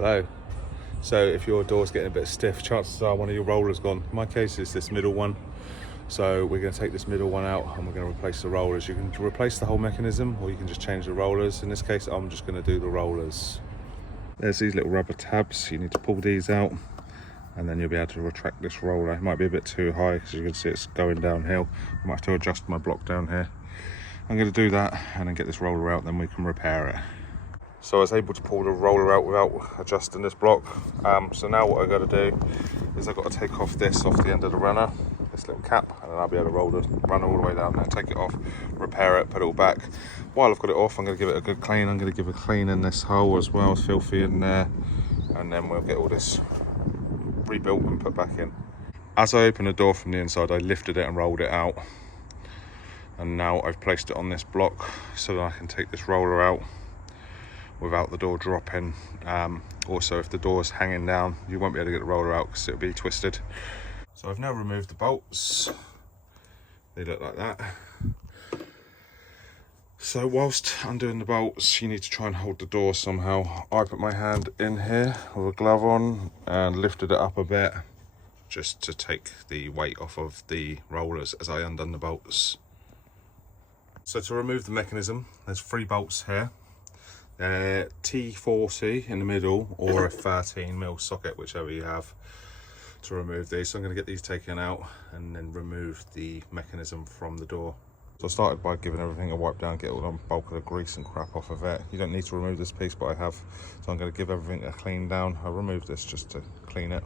Hello. So if your door's getting a bit stiff, chances are one of your rollers gone. In my case, it's this middle one. So we're going to take this middle one out and we're going to replace the rollers. You can replace the whole mechanism or you can just change the rollers. In this case, I'm just going to do the rollers. There's these little rubber tabs. You need to pull these out and then you'll be able to retract this roller. It might be a bit too high because you can see it's going downhill. I might have to adjust my block down here. I'm going to do that and then get this roller out, then we can repair it. So I was able to pull the roller out without adjusting this block. So now what I've got to do is I've got to take off this off the end of the runner, this little cap, and then I'll be able to roll the runner all the way down there, take it off, repair it, put it all back. While I've got it off, I'm going to give it a good clean. I'm going to give a clean in this hole as well, it's filthy in there, and then we'll get all this rebuilt and put back in. As I opened the door from the inside, I lifted it and rolled it out. And now I've placed it on this block so that I can take this roller out without the door dropping. Also, if the door's hanging down, you won't be able to get the roller out because it'll be twisted. So I've now removed the bolts. They look like that. So whilst undoing the bolts, you need to try and hold the door somehow. I put my hand in here with a glove on and lifted it up a bit just to take the weight off of the rollers as I undone the bolts. So to remove the mechanism, there's 3 bolts here. T40 in the middle or a 13mm socket, whichever you have, to remove these. So I'm going to get these taken out and then remove the mechanism from the door. So I started by giving everything a wipe down, get all the bulk of the grease and crap off of it. You don't need to remove this piece, but I have. So I'm going to give everything a clean down. I removed this just to clean it,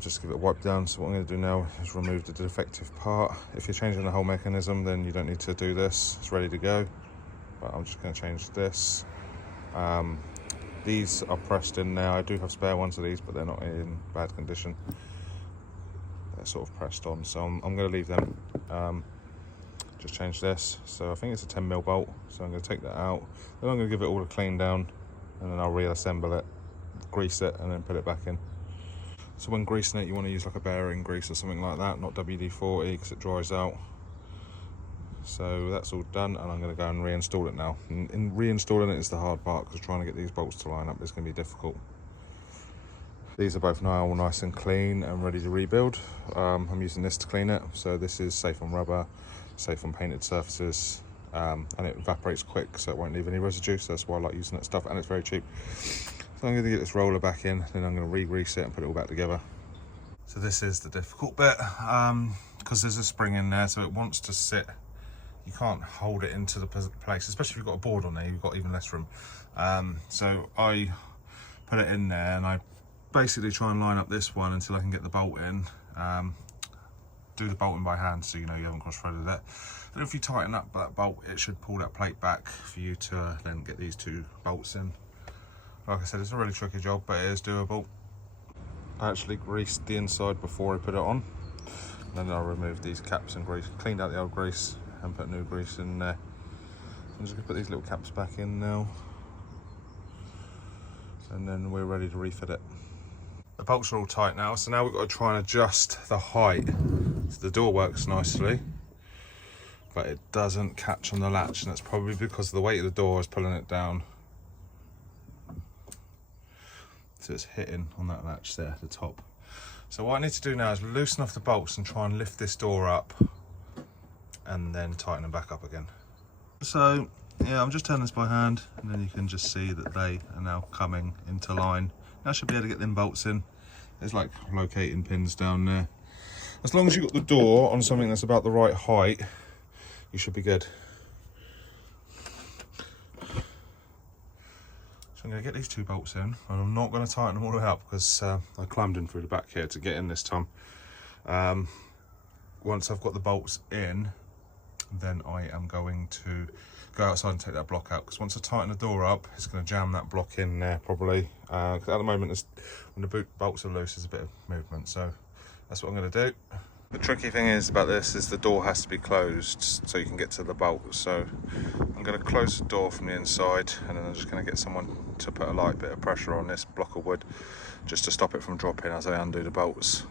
just give it a wipe down. So what I'm going to do now is remove the defective part. If you're changing the whole mechanism, then you don't need to do this. It's ready to go. But I'm just going to change this. These are pressed in there. I do have spare ones of these, but they're not in bad condition. They're sort of pressed on, so I'm going to leave them. Just change this. So I think it's a 10mm bolt, so I'm going to take that out. Then I'm going to give it all a clean down, and then I'll reassemble it, grease it, and then put it back in. So when greasing it, you want to use like a bearing grease or something like that, not WD-40 because it dries out. So that's all done, and I'm going to go and reinstall it now. In reinstalling it is the hard part, because trying to get these bolts to line up is going to be difficult. These are both now all nice and clean and ready to rebuild. I'm using this to clean it. So this is safe on rubber, safe on painted surfaces, and it evaporates quick, so it won't leave any residue. So that's why I like using that stuff, and it's very cheap. So I'm going to get this roller back in, then I'm going to re-grease it and put it all back together. So this is the difficult bit, because there's a spring in there, so it wants to sit. You can't hold it into the place, especially if you've got a board on there, you've got even less room. So I put it in there and I basically try and line up this one until I can get the bolt in. Do the bolting by hand so you know you haven't cross-threaded it. And if you tighten up that bolt, it should pull that plate back for you to then get these 2 bolts in. Like I said, it's a really tricky job, but it is doable. I actually greased the inside before I put it on. Then I removed these caps and grease, cleaned out the old grease, and put new grease in there. I'm just going to put these little caps back in now, and then we're ready to refit it. The bolts are all tight now, so now we've got to try and adjust the height. So the door works nicely, but it doesn't catch on the latch, and that's probably because the weight of the door is pulling it down. So it's hitting on that latch there at the top. So what I need to do now is loosen off the bolts and try and lift this door up, and then tighten them back up again. So yeah, I'm just turning this by hand, and then you can just see that they are now coming into line. Now I should be able to get them bolts in. There's like locating pins down there. As long as you've got the door on something that's about the right height, you should be good. So I'm going to get these 2 bolts in, and I'm not going to tighten them all the way up because I climbed in through the back here to get in this time. Once I've got the bolts in, then I am going to go outside and take that block out, because once I tighten the door up, it's going to jam that block in there probably. At the moment, when the bolts are loose, there's a bit of movement, so that's what I'm going to do. The tricky thing is about this is the door has to be closed so you can get to the bolt. So I'm going to close the door from the inside, and then I'm just going to get someone to put a light bit of pressure on this block of wood just to stop it from dropping as I undo the bolts.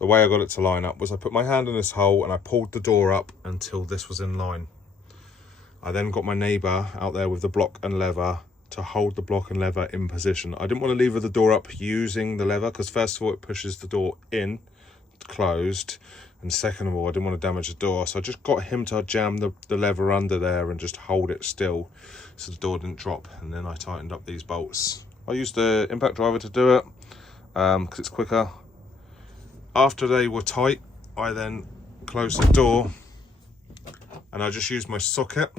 The way I got it to line up was I put my hand in this hole and I pulled the door up until this was in line. I then got my neighbour out there with the block and lever to hold the block and lever in position. I didn't want to lever the door up using the lever, because first of all it pushes the door in closed, and second of all I didn't want to damage the door, so I just got him to jam the lever under there and just hold it still so the door didn't drop, and then I tightened up these bolts. I used the impact driver to do it because it's quicker. After they were tight, I then closed the door and I just used my socket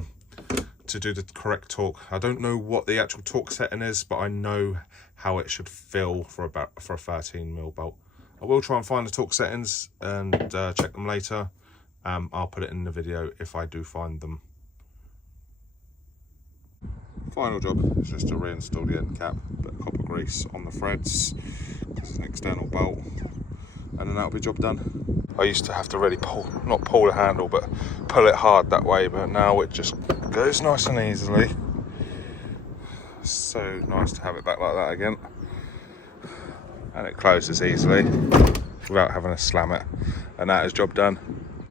to do the correct torque. I don't know what the actual torque setting is, but I know how it should feel for a 13mm bolt. I will try and find the torque settings and check them later. I'll put it in the video if I do find them. Final job is just to reinstall the end cap, bit of copper grease on the threads because it's an external bolt, and then that'll be job done. I used to have to really not pull the handle, but pull it hard that way, but now it just goes nice and easily. So nice to have it back like that again, and it closes easily without having to slam it, and that is job done.